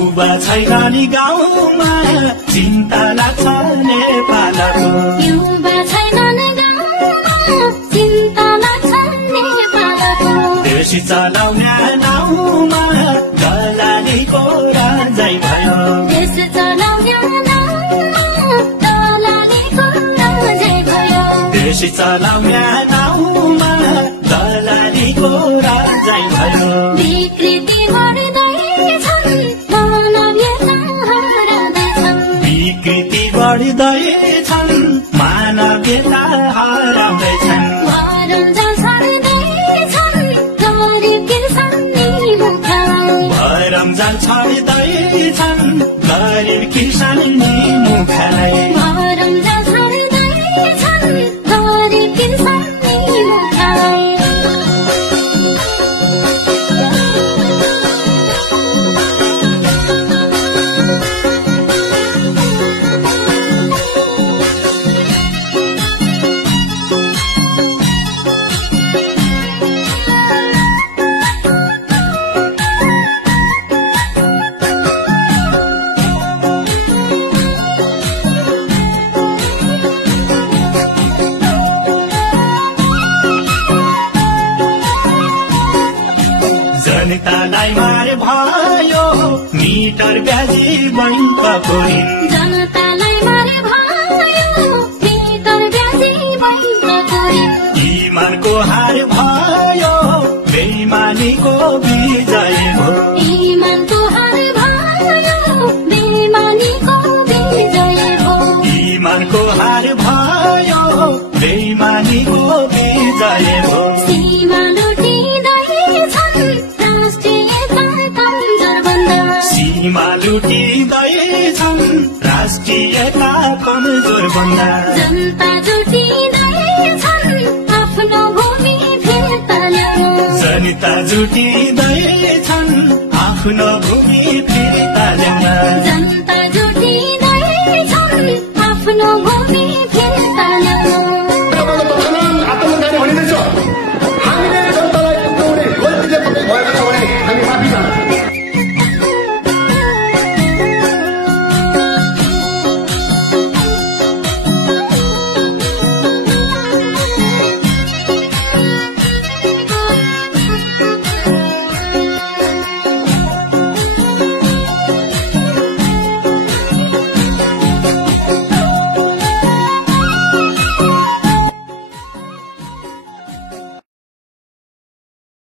युवा छैन नि गाउँमा चिन्ता लाग्छ नेपालको युवा छैन नि गाउँमा चिन्ता लाग्छ नेपालको देश चलाउने नाउँमा दलालीको राजै भयो देश चलाउने नाउँमा दलालीको राजै भयो देश चलाउने नाउँमा दलालीको राजै भयो विकृति बढ्दैछन् मानवीयता हराउँदैछन् विकृति बढ्दैछन् मानवीयता हराउँदैछन् भरम जाल छर्दैछन् गरिब किसान नि मुखालाई भरम जाल छर्दैछन् गरिब किसान नि मुखालाई भरम जाल छर्दैछन् गरिब किसान नि मुखालाई जनतालाई मार भयो मिटर ब्याजी बैंकको ऋण जनतालाई मारे भयो मिटर ब्याजी बैंकको ऋण इमानको हार भयो बेइमानीको विजय हो इमानको हार भयो बेइमानीको विजय हो इमानको हार भयो बेइमानीको विजय हो सीमा लुटिँदैछन् राष्ट्रियता कमजोर बन्दा सीमा लुटिँदैछन् राष्ट्रियता कमजोर बन्दा जनता जुटिँदैछन् आफ्नो भूमि फिर्ता ल्याउन जनता जुटिँदैछन् आफ्नो